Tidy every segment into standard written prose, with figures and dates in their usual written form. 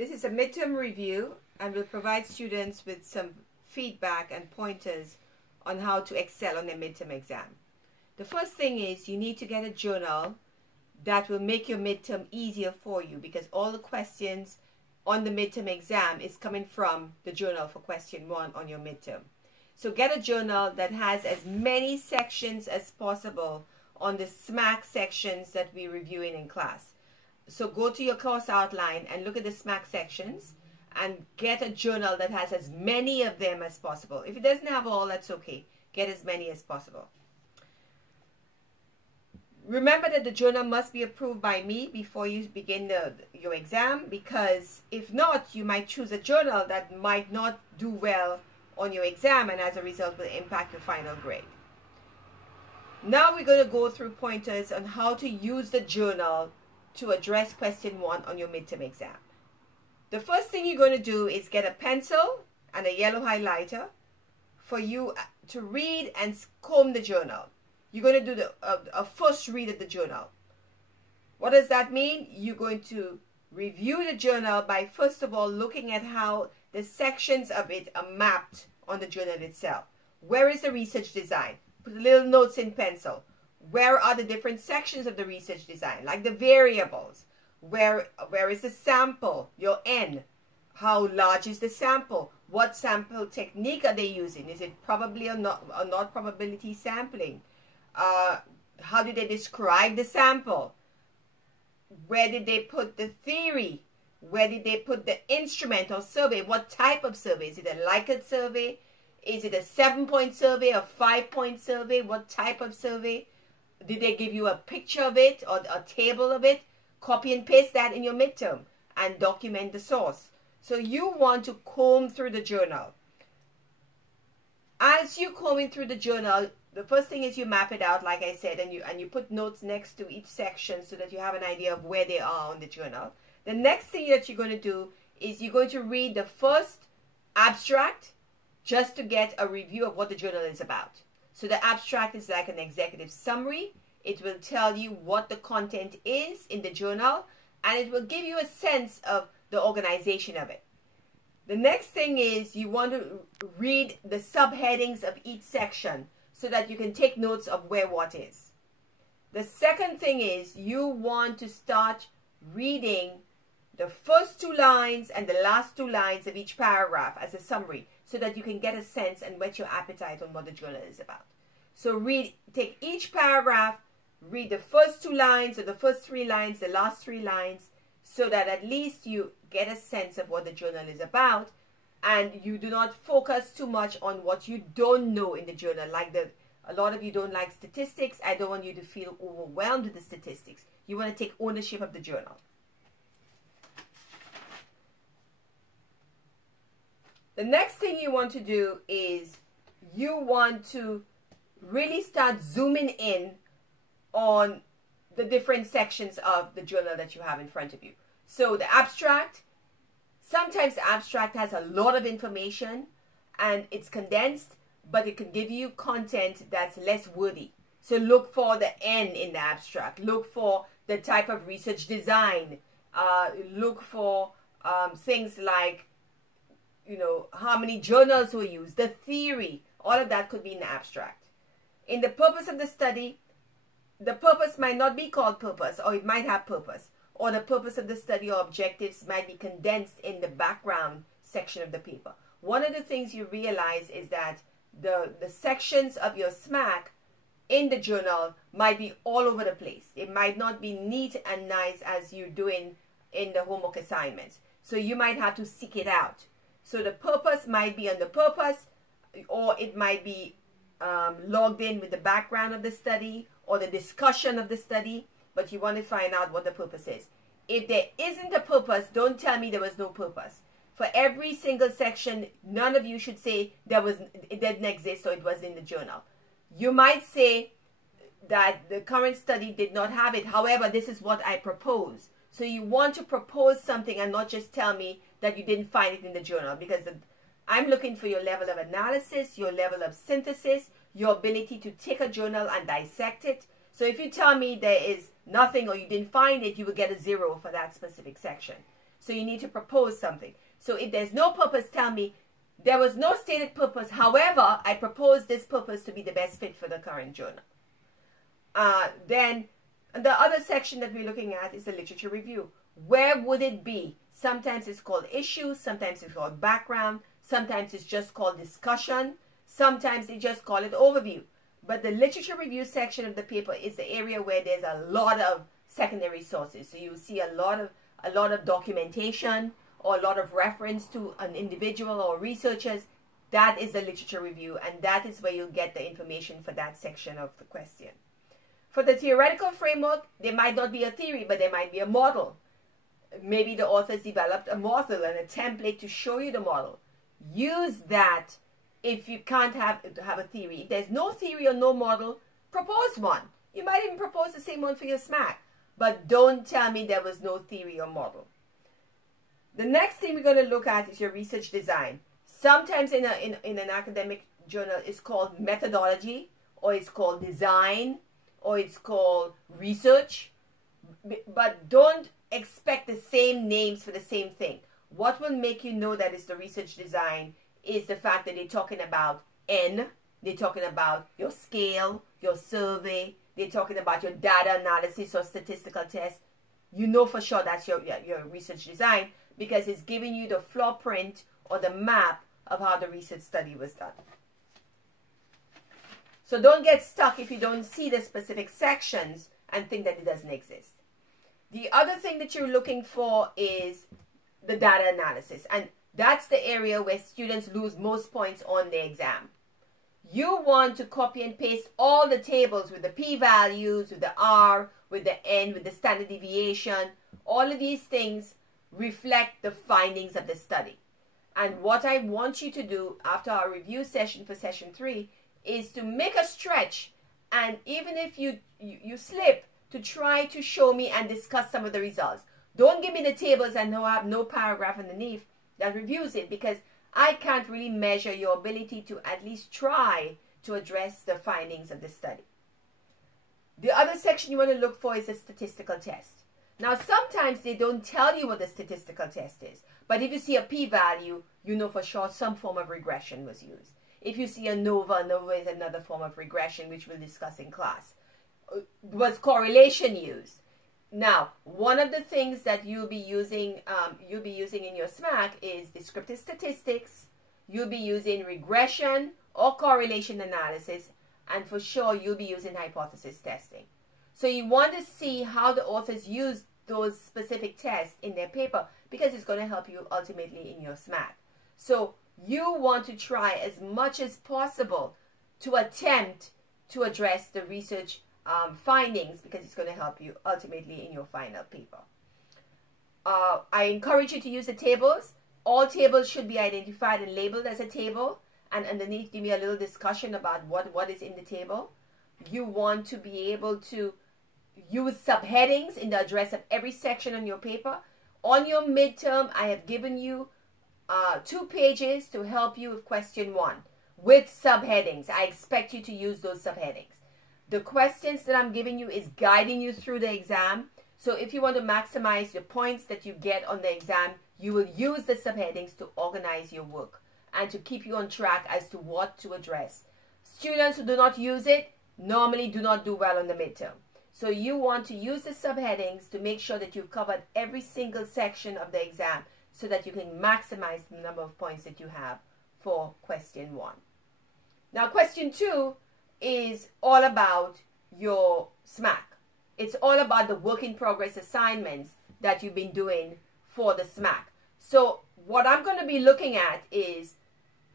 This is a midterm review and will provide students with some feedback and pointers on how to excel on their midterm exam. The first thing is you need to get a journal that will make your midterm easier for you, because all the questions on the midterm exam is coming from the journal for question 1 on your midterm. So get a journal that has as many sections as possible on the SMAC sections that we're reviewing in class. So go to your course outline and look at the SMAC sections and get a journal that has as many of them as possible. If it doesn't have all, that's okay. Get as many as possible. Remember that the journal must be approved by me before you begin your exam, because if not, you might choose a journal that might not do well on your exam and as a result will impact your final grade. Now we're going to go through pointers on how to use the journal to address question 1 on your midterm exam. The first thing you're going to do is get a pencil and a yellow highlighter for you to read and comb the journal. You're going to do a first read of the journal. What does that mean? You're going to review the journal by first of all looking at how the sections of it are mapped on the journal itself. Where is the research design? Put little notes in pencil. Where are the different sections of the research design, like the variables? Where is the sample, your N? How large is the sample? What sample technique are they using? Is it probably or not probability sampling? How did they describe the sample? Where did they put the theory? Where did they put the instrument or survey? What type of survey? Is it a Likert survey? Is it a 7-point survey, a 5-point survey? What type of survey? Did they give you a picture of it or a table of it? Copy and paste that in your midterm and document the source. So you want to comb through the journal. As you're combing through the journal, the first thing is you map it out, like I said, and you put notes next to each section so that you have an idea of where they are on the journal. The next thing that you're going to do is you're going to read the first abstract just to get a review of what the journal is about. So the abstract is like an executive summary. It will tell you what the content is in the journal, and it will give you a sense of the organization of it. The next thing is you want to read the subheadings of each section so that you can take notes of where what is. The second thing is you want to start reading the first 2 lines and the last 2 lines of each paragraph as a summary so that you can get a sense and whet your appetite on what the journal is about. So take each paragraph, read the first 2 lines or the first 3 lines, the last 3 lines, so that at least you get a sense of what the journal is about, and you do not focus too much on what you don't know in the journal. Like a lot of you don't like statistics. I don't want you to feel overwhelmed with the statistics. You want to take ownership of the journal. The next thing you want to do is you want to really start zooming in on the different sections of the journal that you have in front of you. So the abstract, sometimes the abstract has a lot of information and it's condensed, but it can give you content that's less wordy. So look for the N in the abstract. Look for the type of research design. Look for things like, how many journals were used, the theory. All of that could be in the abstract. In the purpose of the study, the purpose might not be called purpose, or it might have purpose. Or the purpose of the study or objectives might be condensed in the background section of the paper. One of the things you realize is that the sections of your SMAC in the journal might be all over the place. It might not be neat and nice as you're doing in the homework assignments. So you might have to seek it out. So the purpose might be on the purpose, or it might be logged in with the background of the study or the discussion of the study, but you want to find out what the purpose is. If there isn't a purpose, don't tell me there was no purpose. For every single section, none of you should say it didn't exist or it was in the journal. You might say that the current study did not have it. However, this is what I propose. So you want to propose something and not just tell me that you didn't find it in the journal, because I'm looking for your level of analysis, your level of synthesis, your ability to take a journal and dissect it. So if you tell me there is nothing or you didn't find it, you will get a 0 for that specific section. So you need to propose something. So if there's no purpose, tell me there was no stated purpose. However, I propose this purpose to be the best fit for the current journal. Then the other section that we're looking at is the literature review. Where would it be? Sometimes it's called issues, sometimes it's called background, sometimes it's just called discussion, sometimes they just call it overview. But the literature review section of the paper is the area where there's a lot of secondary sources. So you see a lot of documentation or a lot of reference to an individual or researchers. That is the literature review, and that is where you'll get the information for that section of the question. For the theoretical framework, there might not be a theory, but there might be a model. Maybe the authors developed a model and a template to show you the model. Use that if you can't have a theory. If there's no theory or no model, propose one. You might even propose the same one for your SMAC. But don't tell me there was no theory or model. The next thing we're going to look at is your research design. Sometimes in an academic journal it's called methodology, or it's called design, or it's called research. But don't expect the same names for the same thing. What will make you know that it's the research design is the fact that they're talking about N, they're talking about your scale, your survey, they're talking about your data analysis or statistical test. You know for sure that's your research design because it's giving you the floor print or the map of how the research study was done. So don't get stuck if you don't see the specific sections and think that it doesn't exist. The other thing that you're looking for is the data analysis. And that's the area where students lose most points on the exam. You want to copy and paste all the tables with the p-values, with the R, with the N, with the standard deviation. All of these things reflect the findings of the study. And what I want you to do after our review session for session 3 is to make a stretch. And even if you slip, to try to show me and discuss some of the results. Don't give me the tables and have no paragraph underneath that reviews it, because I can't really measure your ability to at least try to address the findings of the study. The other section you want to look for is a statistical test. Now, sometimes they don't tell you what the statistical test is, but if you see a p-value, you know for sure some form of regression was used. If you see a NOVA, NOVA is another form of regression, which we'll discuss in class. Was correlation used? Now, one of the things that you'll be using in your SMAC is descriptive statistics. You'll be using regression or correlation analysis, and for sure you'll be using hypothesis testing. So you want to see how the authors use those specific tests in their paper, because it's going to help you ultimately in your SMAC. So you want to try as much as possible to attempt to address the research findings, because it's going to help you ultimately in your final paper. I encourage you to use the tables. All tables should be identified and labeled as a table, and underneath give me a little discussion about what is in the table. You want to be able to use subheadings in the address of every section on your paper. On your midterm, I have given you 2 pages to help you with question 1 with subheadings. I expect you to use those subheadings. The questions that I'm giving you is guiding you through the exam. So if you want to maximize the points that you get on the exam, you will use the subheadings to organize your work and to keep you on track as to what to address. Students who do not use it normally do not do well on the midterm. So you want to use the subheadings to make sure that you've covered every single section of the exam so that you can maximize the number of points that you have for question 1. Now question 2 is all about your SMAC. It's all about the work in progress assignments that you've been doing for the SMAC. So what I'm going to be looking at is,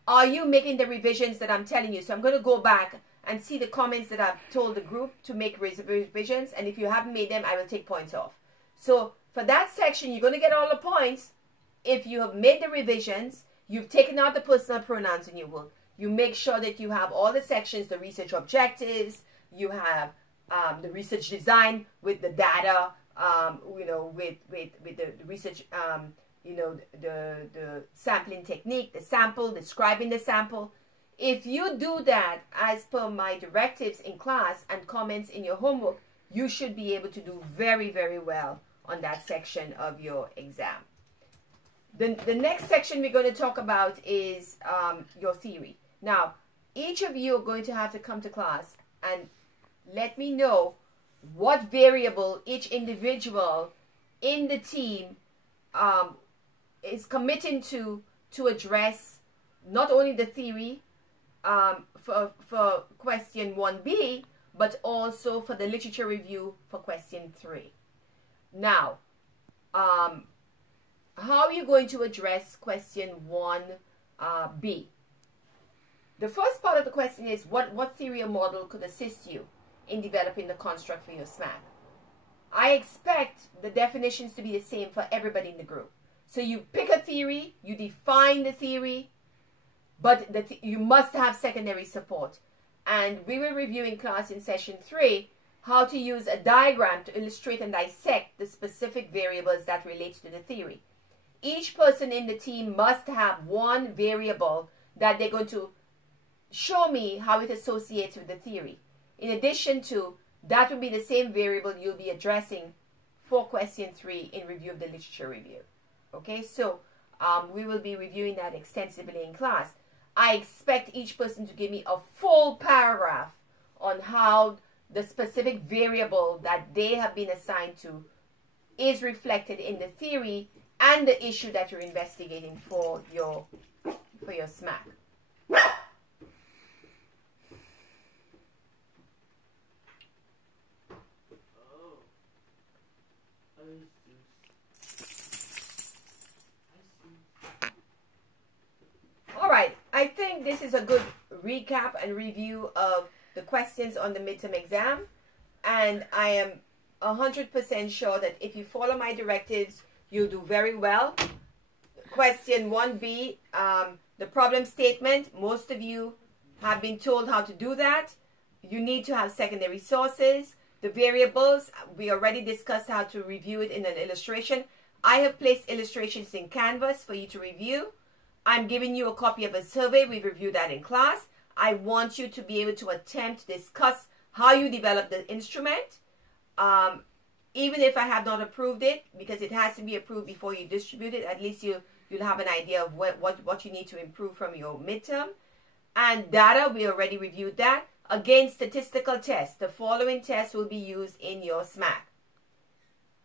are you making the revisions that I'm telling you? So I'm going to go back and see the comments that I've told the group to make revisions, and if you haven't made them, I will take points off. So for that section, you're going to get all the points if you have made the revisions, you've taken out the personal pronouns in your work. You make sure that you have all the sections, the research objectives, you have the research design with the data, with the research, the sampling technique, the sample, describing the sample. If you do that as per my directives in class and comments in your homework, you should be able to do very, very well on that section of your exam. The next section we're going to talk about is your theory. Now, each of you are going to have to come to class and let me know what variable each individual in the team is committing to address not only the theory for question 1B, but also for the literature review for question 3. Now, how are you going to address question 1B? The first part of the question is what theory or model could assist you in developing the construct for your SMAC? I expect the definitions to be the same for everybody in the group. So you pick a theory, you define the theory, but you must have secondary support. And we will review in class in session 3 how to use a diagram to illustrate and dissect the specific variables that relates to the theory. Each person in the team must have one variable that they're going to show me how it associates with the theory. In addition to, that will be the same variable you'll be addressing for question 3 in review of the literature review. Okay, so we will be reviewing that extensively in class. I expect each person to give me a full paragraph on how the specific variable that they have been assigned to is reflected in the theory and the issue that you're investigating for your SMAC. All right, I think this is a good recap and review of the questions on the midterm exam, and I am 100% sure that if you follow my directives, you'll do very well. Question 1B, the problem statement, most of you have been told how to do that. You need to have secondary sources. The variables, we already discussed how to review it in an illustration. I have placed illustrations in Canvas for you to review. I'm giving you a copy of a survey. We reviewed that in class. I want you to be able to attempt to discuss how you develop the instrument. Even if I have not approved it, because it has to be approved before you distribute it, at least you'll have an idea of what you need to improve from your midterm. And data, we already reviewed that. Again, statistical tests. The following tests will be used in your SMAC.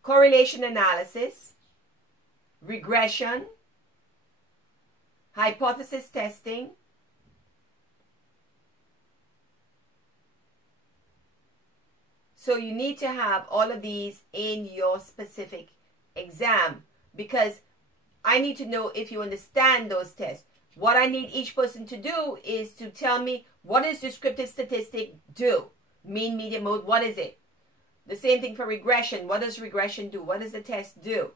Correlation analysis, regression, hypothesis testing, so you need to have all of these in your specific exam, because I need to know if you understand those tests. What I need each person to do is to tell me, what does descriptive statistic do? Mean, median, mode, what is it? The same thing for regression. What does regression do? What does the test do?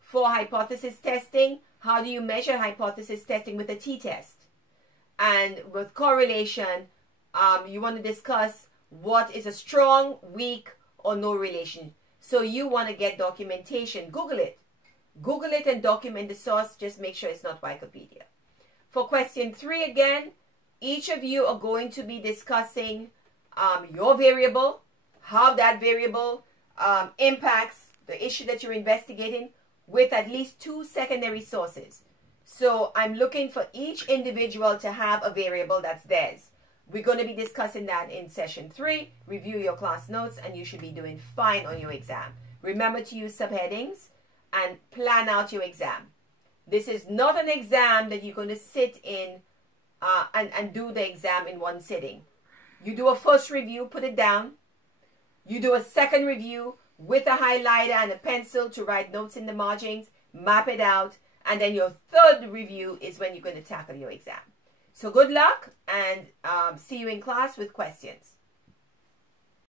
For hypothesis testing, how do you measure hypothesis testing with a t-test? And with correlation, you want to discuss what is a strong, weak, or no relation. So you want to get documentation. Google it. Google it and document the source. Just make sure it's not Wikipedia. For question 3 again, each of you are going to be discussing your variable, how that variable impacts the issue that you're investigating, with at least 2 secondary sources. So I'm looking for each individual to have a variable that's theirs. We're going to be discussing that in session 3. Review your class notes and you should be doing fine on your exam. Remember to use subheadings and plan out your exam. This is not an exam that you're going to sit in and do the exam in one sitting. You do a first review, put it down. You do a second review with a highlighter and a pencil to write notes in the margins, map it out, and then your third review is when you're going to tackle your exam. So good luck, and see you in class with questions.